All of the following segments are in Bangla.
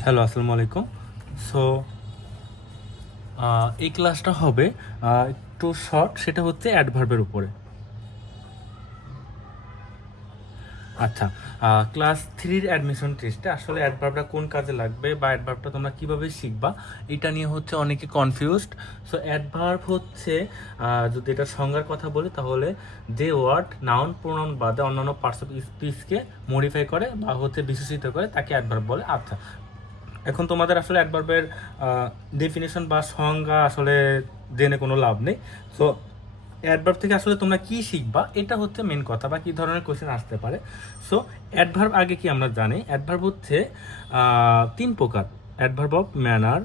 হ্যালো, আসসালামু আলাইকুম। সো এই ক্লাসটা হবে একটু শর্ট, সেটা হচ্ছে অ্যাডভার্বের উপরে। আচ্ছা, ক্লাস থ্রির অ্যাডমিশন টেস্টে আসলে অ্যাডভার্বটা কোন কাজে লাগবে বা অ্যাডভার্বটা তোমরা কীভাবে শিখবা, এটা নিয়ে হচ্ছে অনেকে কনফিউজড। সো অ্যাডভার্ব হচ্ছে, যদি এটা সংজ্ঞার কথা বলি তাহলে যে ওয়ার্ড নাউন প্রোনাউন বাদে অন্যান্য পার্টস অফ স্পিচকে মডিফাই করে বা হচ্ছে বিশেষিত করে তাকে অ্যাডভার্ব বলে। আচ্ছা, এখন তোমাদের আসলে অ্যাডভার্বের ডেফিনেশন বা সংজ্ঞা আসলে জেনে কোনো লাভ নেই। সো অ্যাডভার্ব থেকে আসলে তোমরা কি শিখবা, এটা হচ্ছে মেন কথা, বা কী ধরনের কোয়েশ্চেন আসতে পারে। সো অ্যাডভার্ব আগে কি আমরা জানি, অ্যাডভার্ব হচ্ছে তিন প্রকার: অ্যাডভার্ব অফ ম্যানার,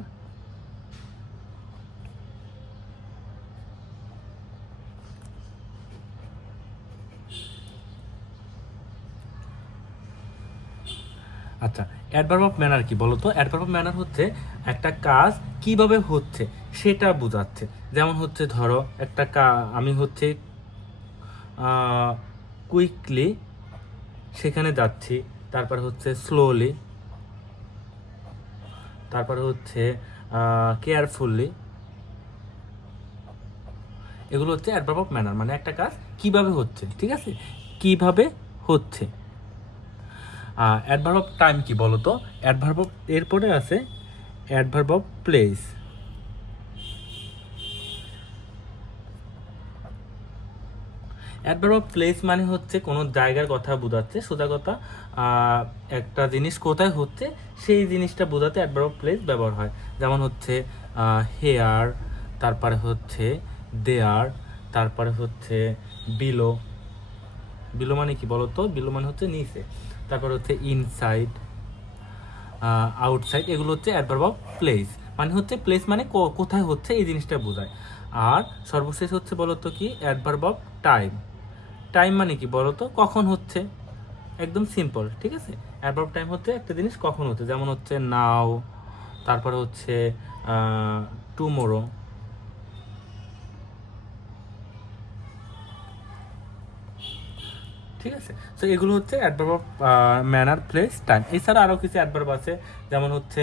আচ্ছা, অ্যাডভার্ব অফ ম্যানার কি বলো তো? অ্যাডভার্ব অফ ম্যানার হচ্ছে একটা কাজ কিভাবে হচ্ছে সেটা বোঝাচ্ছে। যেমন হচ্ছে ধরো আমি হচ্ছে কুইকলি সেখানে যাচ্ছি, তারপর হচ্ছে স্লোলি, তারপরে হচ্ছে কেয়ারফুললি। এগুলো হচ্ছে অ্যাডভার্ব অফ ম্যানার, মানে একটা কাজ কিভাবে হচ্ছে, ঠিক আছে, কিভাবে হচ্ছে। অ্যাডভার্ব অফ টাইম কি বলো তো? অ্যাডভার্ব অফ এরপরে আছে adverb of place. Adverb of place মানে হচ্ছে কোনো জায়গার কথা বোঝাচ্ছে, সোজা কথা একটা জিনিস কোথায় হচ্ছে সেই জিনিসটা বোঝাতে অ্যাডভার্ব অফ প্লেস ব্যবহার হয়। যেমন হচ্ছে হেয়ার, তারপরে হচ্ছে দেয়ার, তারপরে হচ্ছে বিলো। বিলো মানে কি বলো তো? বিলো মানে হচ্ছে নিচে। তারপর হচ্ছে ইনসাইড, আউটসাইড। এগুলো হচ্ছে অ্যাডভার্ব অফ প্লেস, মানে হচ্ছে প্লেস মানে কোথায় হচ্ছে এই জিনিসটা বোঝায়। আর সর্বশেষ হচ্ছে বলো তো কি, অ্যাডভার্ব অফ টাইম। টাইম মানে কি বলো তো? কখন হচ্ছে, একদম সিম্পল, ঠিক আছে। অ্যাডভার্ব টাইম হচ্ছে একটা জিনিস কখন হচ্ছে, যেমন হচ্ছে নাও, তারপরে হচ্ছে টুমোরো। ঠিক আছে। সো এগুলো হচ্ছে adverb of manner, place, time. এছাড়া আরও কিছু অ্যাডভার্ব আছে, যেমন হচ্ছে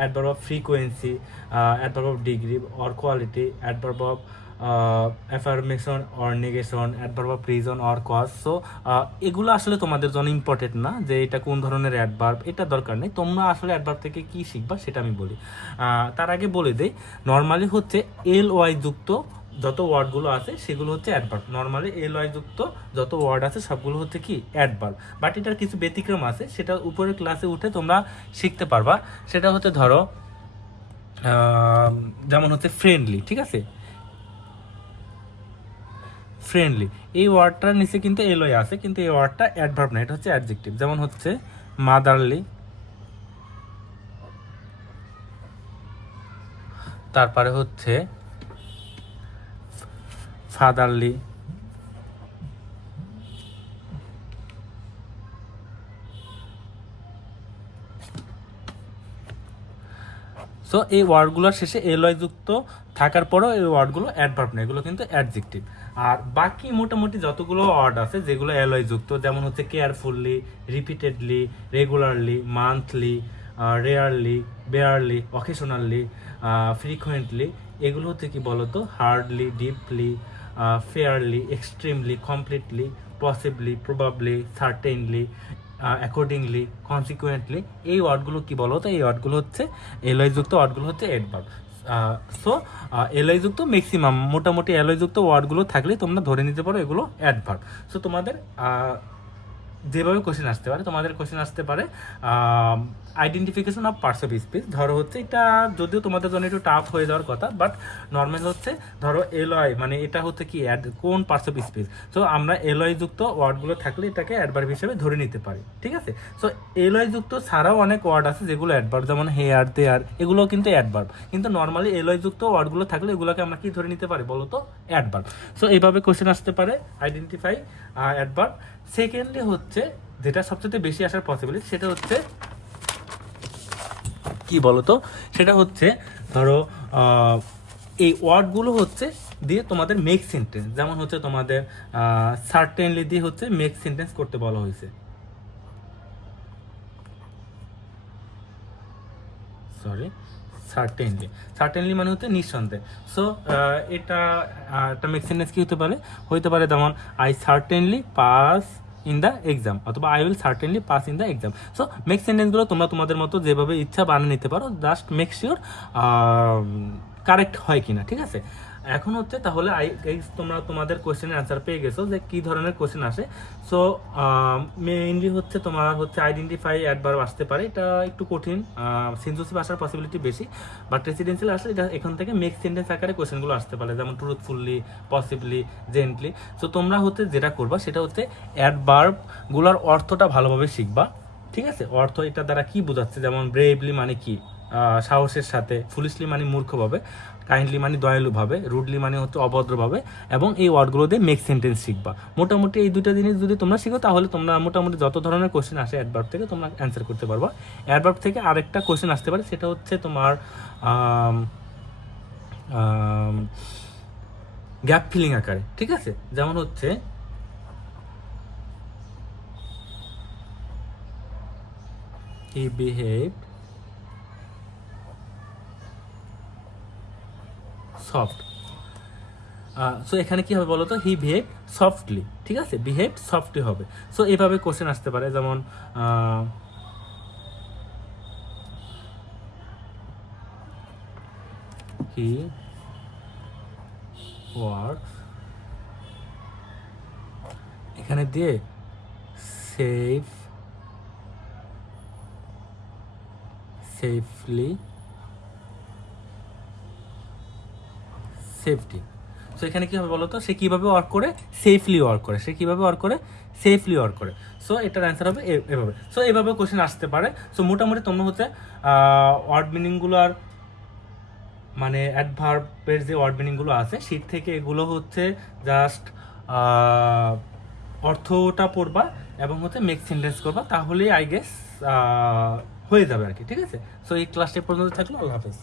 adverb of frequency, adverb of degree or quality, adverb of affirmation or negation, adverb of reason or cause. So এগুলো আসলে তোমাদের জন্য ইম্পর্টেন্ট না যে এটা কোন ধরনের অ্যাডভার্ব, এটা দরকার নেই। তোমরা আসলে অ্যাডভার্ব থেকে কী শিখবা সেটা আমি বলি। তার আগে বলে দেই, নর্মালি হচ্ছে এল ওয়াই যুক্ত যত ওয়ার্ডগুলো আছে সেগুলো হচ্ছে অ্যাডভার্ব। নর্মালি এল ওয়াই যুক্ত যত ওয়ার্ড আছে সবগুলো হচ্ছে কি অ্যাডভার্ব। বাট এটার কিছু ব্যতিক্রম আছে, সেটা উপরের ক্লাসে উঠে তোমরা শিখতে পারবা। সেটা হচ্ছে ধরো যেমন হচ্ছে ফ্রেন্ডলি, ঠিক আছে, ফ্রেন্ডলি এই ওয়ার্ডটার নিচে কিন্তু এল ওয়াই আছে, কিন্তু এই ওয়ার্ডটা অ্যাডভার্ব না, এটা হচ্ছে অ্যাডজেক্টিভ। যেমন হচ্ছে মাদারলি, তারপরে হচ্ছে ফাদারলি। সো এই ওয়ার্ডগুলোর শেষে এল ওয়াই যুক্ত থাকার পরেও এই ওয়ার্ডগুলো অ্যাডভার্ব না, এগুলো কিন্তু অ্যাডজেক্টিভ। আর বাকি মোটামুটি যতগুলো ওয়ার্ড আছে যেগুলো এল ওয়াই যুক্ত, যেমন হচ্ছে carefully, repeatedly, regularly, monthly, rarely, barely, occasionally, frequently, এগুলো হচ্ছে কি বলতো? Hardly, deeply, fairly, extremely, completely, possibly, probably, certainly, accordingly, consequently. এই ওয়ার্ডগুলো কি বলো তো? এই ওয়ার্ডগুলো হচ্ছে এলআই যুক্ত ওয়ার্ডগুলো হচ্ছে অ্যাডভার্ব। সো এলআই যুক্ত ম্যাক্সিমাম মোটামুটি এলআই যুক্ত ওয়ার্ডগুলো থাকলে তোমরা ধরে নিতে পারো এগুলো অ্যাডভার্ব। সো তোমাদের যেভাবে কোশ্চেন আসতে পারে, তোমাদের কোশ্চেন আসতে পারে identification of parts of speech. ধরো হচ্ছে এটা যদিও তোমাদের জন্য একটু টাফ হয়ে যাওয়ার কথা, বাট নর্মাল হচ্ছে ধরো এলওয়াই মানে এটা হচ্ছে কি কোন পার্টস অফ স্পিচ। সো আমরা এলওয়াই যুক্ত ওয়ার্ডগুলো থাকলে এটাকে অ্যাডভার্ব হিসেবে ধরে নিতে পারি, ঠিক আছে। সো এলওয়াই যুক্ত ছাড়াও অনেক ওয়ার্ড আছে যেগুলো অ্যাডভার্ব, যেমন হেয়ার, দেয়ার, এগুলোও কিন্তু অ্যাডভার্ব। কিন্তু নর্মালি এলওয়াই যুক্ত ওয়ার্ডগুলো থাকলে এগুলোকে আমরা কি ধরে নিতে পারি বলো তো? অ্যাডভার্ব। সো এইভাবে কোশ্চেন আসতে পারে, আইডেন্টিফাই অ্যাডভার্ব। সেকেন্ডলি হচ্ছে যেটা সবচেয়ে বেশি আসার পসিবিলিটি, সেটা হচ্ছে কি বলতো? সেটা হচ্ছে ধরো এই ওয়ার্ডগুলো হচ্ছে দিয়ে তোমাদের মেক সেন্টেন্স, যেমন হচ্ছে তোমাদের সার্টেনলি দিয়ে হচ্ছে মেক সেন্টেন্স করতে বলা হয়েছে। Sorry, certainly. সার্টেনলি মানে হচ্ছে নিঃসন্দেহে। সো এটা একটা মেক সেন্টেন্স কি হতে পারে যেমন I certainly pass in the exam, অথবা I will certainly pass in the exam. So make সেন্টেন্সগুলো তোমরা তোমাদের মতো যেভাবে ইচ্ছা বানিয়ে নিতে পারো, জাস্ট মেক শিওর কারেক্ট হয় কিনা, ঠিক আছে। এখন হচ্ছে তাহলে তোমরা তোমাদের কোশ্চেনের অ্যান্সার পেয়ে গেছো যে কী ধরনের কোশ্চেন আসে। সো মেইনলি হচ্ছে তোমার হচ্ছে আইডেন্টিফাই অ্যাডভার্ব আসতে পারে, এটা একটু কঠিন, সিনজুসিভ আসার পসিবিলিটি বেশি, বাট রেসিডেন্সিয়াল আসলে এটা এখান থেকে মেক সেন্টেন্স আকারে কোশ্চেনগুলো আসতে পারে, যেমন ট্রুথফুলি, পসিবলি, জেন্টলি। সো তোমরা হচ্ছে যেটা করবা সেটা হচ্ছে অ্যাডভার্বগুলোর অর্থটা ভালোভাবে শিখবা, ঠিক আছে। অর্থ এটা দ্বারা কি বোঝাচ্ছে, যেমন ব্রেভলি মানে কি, সাহসের সাথে, ফুলিশলি মানে মূর্খভাবে, কাইন্ডলি মানে দয়ালুভাবে, রুডলি মানে হচ্ছে অভদ্রভাবে, এবং এই ওয়ার্ডগুলো দিয়ে মেক সেন্টেন্স শিখবা। মোটামুটি এই দুটো জিনিস যদি তোমরা শিখো তাহলে তোমরা মোটামুটি যত ধরনের কোশ্চেন আসে অ্যাডভার্ব থেকে তোমরা অ্যান্সার করতে পারবা। অ্যাডভার্ব থেকে আরেকটা কোশ্চেন আসতে পারে, সেটা হচ্ছে তোমার গ্যাপ ফিলিং আকারে, ঠিক আছে। যেমন হচ্ছে হি বিহেভ সফট। সো এখানে কি হবে বলো তো, হি বিহেভ সফটলি, ঠিক আছে, বিহেভ সফটলি হবে। সো এভাবে কোশ্চেন আসতে পারে, যেমন হি ওয়ার্কস, এখানে দিয়ে সেফলি, সেফটি। সো এখানে কি হবে বলো তো, সে কিভাবে ওয়ার্ক করে, সেফলি ওয়ার্ক করে, সে কিভাবে ওয়ার্ক করে, সেফলি ওয়ার্ক করে। সো এটার অ্যান্সার হবে এভাবে। সো এভাবে কোশ্চেন আসতে পারে। সো মোটামুটি তোমরা হচ্ছে ওয়ার্ড মিনিংগুলো আর মানে অ্যাডভার্বের যে ওয়ার্ড মিনিংগুলো আছে শীট থেকে এগুলো হচ্ছে জাস্ট অর্থটা পড়বা এবং হচ্ছে মেক সেন্টেন্স করবা, তাহলেই আই গেস হয়ে যাবে আর কি, ঠিক আছে। সো এই ক্লাসটা পর্যন্ত থাকলো, আল্লাহ হাফেজ।